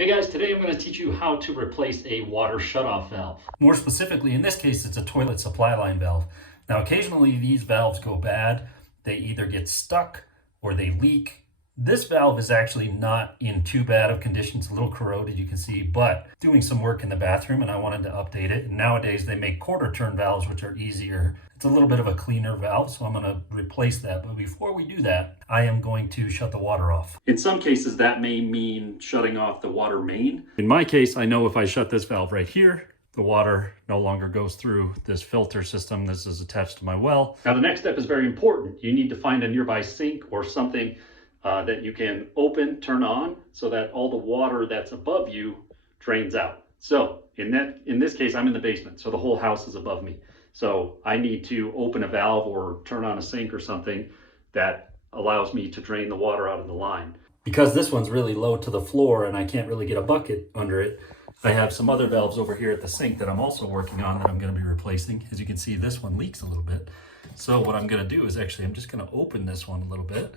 Hey guys, today I'm going to teach you how to replace a water shutoff valve. More specifically, in this case, it's a toilet supply line valve. Now, occasionally these valves go bad. They either get stuck or they leak. This valve is actually not in too bad of condition. It's a little corroded, you can see, but doing some work in the bathroom and I wanted to update it. And nowadays they make quarter turn valves, which are easier. It's a little bit of a cleaner valve, so I'm going to replace that. But before we do that, I am going to shut the water off. In some cases, that may mean shutting off the water main. In my case, I know if I shut this valve right here, the water no longer goes through this filter system. This is attached to my well. Now, the next step is very important. You need to find a nearby sink or something that you can open, turn on, so that all the water that's above you drains out. So in this case, I'm in the basement, so the whole house is above me. So I need to open a valve or turn on a sink or something that allows me to drain the water out of the line. Because this one's really low to the floor and I can't really get a bucket under it, I have some other valves over here at the sink that I'm also working on that I'm going to be replacing. As you can see, this one leaks a little bit. So what I'm going to do is actually, I'm just going to open this one a little bit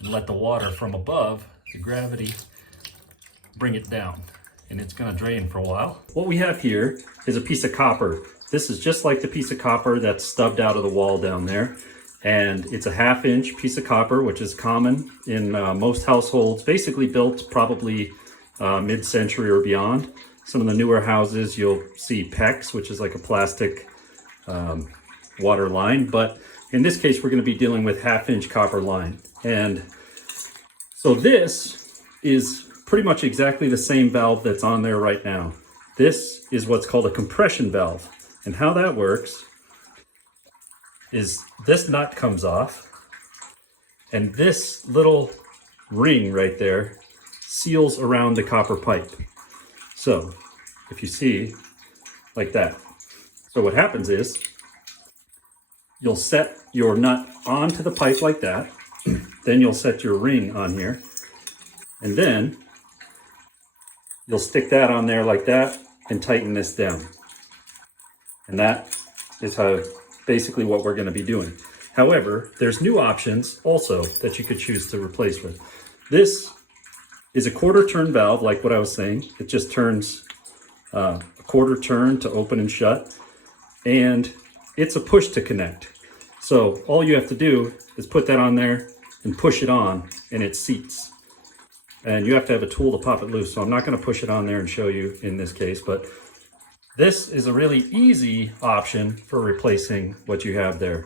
and let the water from above, the gravity, bring it down. And it's going to drain for a while. What we have here is a piece of copper. This is just like the piece of copper that's stubbed out of the wall down there. And it's a 1/2-inch piece of copper, which is common in most households, basically built probably mid-century or beyond. Some of the newer houses, you'll see PEX, which is like a plastic water line. But in this case, we're going to be dealing with 1/2-inch copper line. And so this is pretty much exactly the same valve that's on there right now. This is what's called a compression valve. And how that works is this nut comes off and this little ring right there seals around the copper pipe. So if you see, like that. So what happens is you'll set your nut onto the pipe like that. Then you'll set your ring on here. And then you'll stick that on there like that and tighten this down. And that is how basically what we're going to be doing. However, there's new options also that you could choose to replace with. This is a quarter turn valve, like what I was saying. It just turns a quarter turn to open and shut. And it's a push to connect. So all you have to do is put that on there and push it on and it seats. And you have to have a tool to pop it loose. So I'm not going to push it on there and show you in this case, but this is a really easy option for replacing what you have there.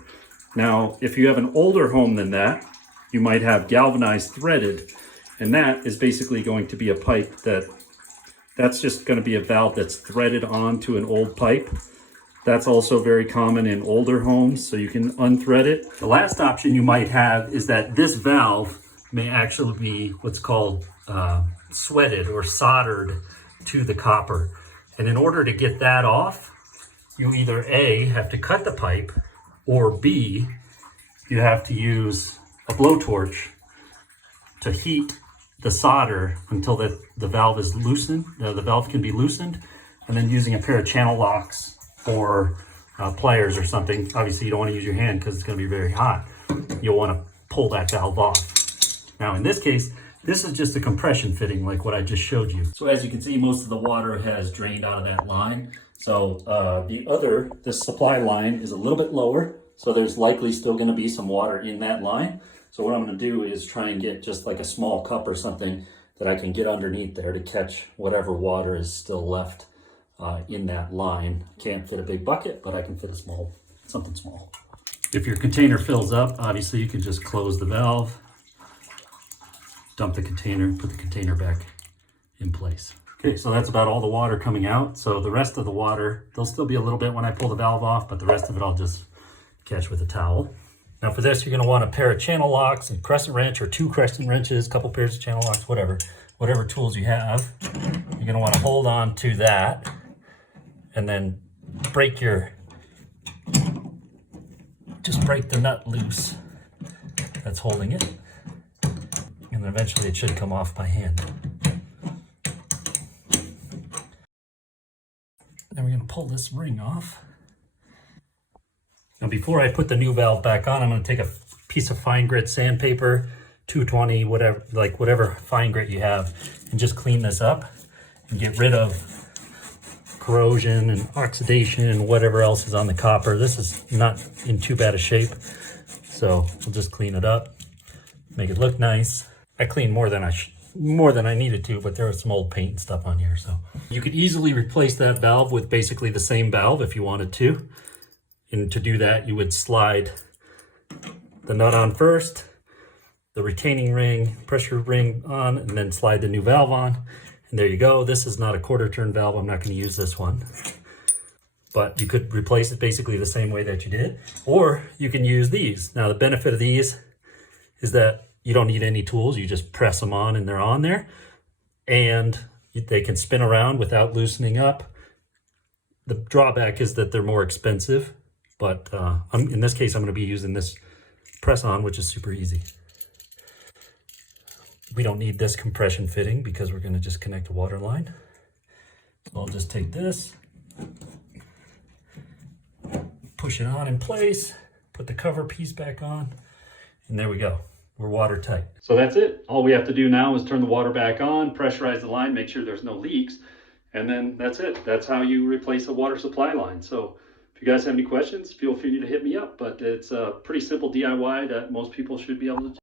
Now, if you have an older home than that, you might have galvanized threaded, and that is basically going to be a pipe that's just going to be a valve that's threaded onto an old pipe. That's also very common in older homes, so you can unthread it. The last option you might have is that this valve may actually be what's called sweated or soldered to the copper. And in order to get that off, you either A, have to cut the pipe, or B, you have to use a blowtorch to heat the solder until the valve is loosened. The valve can be loosened, and then using a pair of channel locks or pliers or something. Obviously, you don't want to use your hand because it's going to be very hot. You'll want to pull that valve off. Now, in this case, this is just a compression fitting like what I just showed you. So as you can see, most of the water has drained out of that line. So this supply line is a little bit lower. So there's likely still going to be some water in that line. So what I'm going to do is try and get just like a small cup or something that I can get underneath there to catch whatever water is still left in that line. Can't fit a big bucket, but I can fit something small. If your container fills up, obviously you can just close the valve, dump the container, put the container back in place. Okay, so that's about all the water coming out. So the rest of the water, there'll still be a little bit when I pull the valve off, but the rest of it I'll just catch with a towel. Now for this, you're gonna want a pair of channel locks, a crescent wrench or 2 crescent wrenches, a couple pairs of channel locks, whatever tools you have. You're gonna wanna hold on to that and then just break the nut loose that's holding it. And then eventually it should come off by hand. Then we're going to pull this ring off. Now before I put the new valve back on, I'm going to take a piece of fine grit sandpaper 220, whatever, like whatever fine grit you have, and just clean this up and get rid of corrosion and oxidation and whatever else is on the copper. This is not in too bad a shape, so we'll just clean it up, make it look nice. I cleaned more than I needed to, but there was some old paint and stuff on here, so you could easily replace that valve with basically the same valve if you wanted to. And to do that, you would slide the nut on first, the retaining ring, pressure ring on, and then slide the new valve on. And there you go. This is not a quarter turn valve. I'm not going to use this one. But you could replace it basically the same way that you did. Or you can use these. Now the benefit of these is that you don't need any tools. You just press them on and they're on there. And they can spin around without loosening up. The drawback is that they're more expensive. But in this case, I'm going to be using this press on, which is super easy. We don't need this compression fitting because we're going to just connect a water line. So I'll just take this, push it on in place, put the cover piece back on, and there we go. We're watertight. So that's it. All we have to do now is turn the water back on, pressurize the line, make sure there's no leaks, and then that's it. That's how you replace a water supply line. So if you guys have any questions, feel free to hit me up, but it's a pretty simple DIY that most people should be able to do.